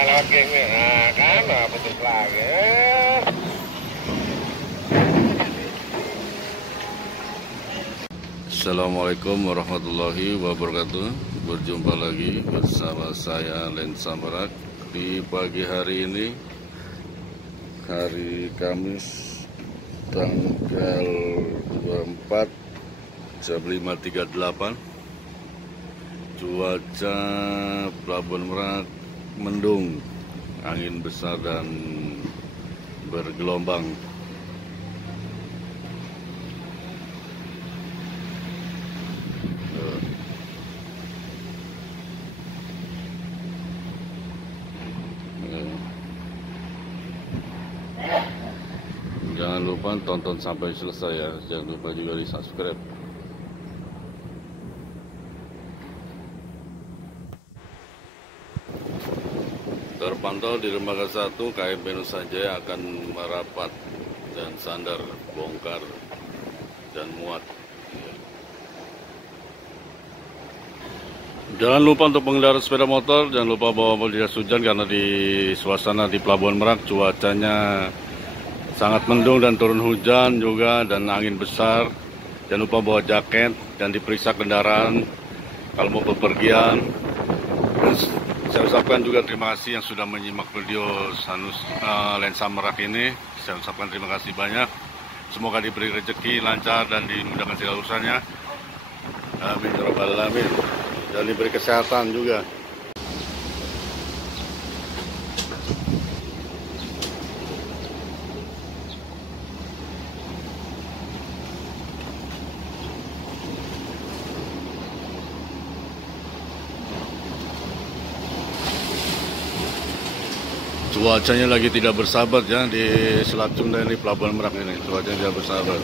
lagi nih, nah kan, putus lagi. Assalamualaikum warahmatullahi wabarakatuh. Berjumpa lagi bersama saya Lensa Merak di pagi hari ini, hari Kamis tanggal 24 jam 5.38. Cuaca Pelabuhan Merak mendung, angin besar dan bergelombang. Jangan lupa tonton sampai selesai ya. Jangan lupa juga di subscribe. Terpantau di dermaga 1 KMP Nusa Jaya akan merapat dan sandar, bongkar dan muat. Jangan lupa untuk pengendara sepeda motor, jangan lupa bawa mobil jas hujan karena di suasana di Pelabuhan Merak cuacanya sangat mendung dan turun hujan juga dan angin besar. Jangan lupa bawa jaket dan diperiksa kendaraan kalau mau bepergian. Dan saya ucapkan juga terima kasih yang sudah menyimak video Lensa Merak ini. Saya ucapkan terima kasih banyak. Semoga diberi rezeki lancar dan dimudahkan segala urusannya. Amin ya rabbal alamin. Dan diberi kesehatan juga. Cuacanya lagi tidak bersahabat ya di Selat Sunda ini, Pelabuhan Merak ini. Cuacanya tidak bersahabat.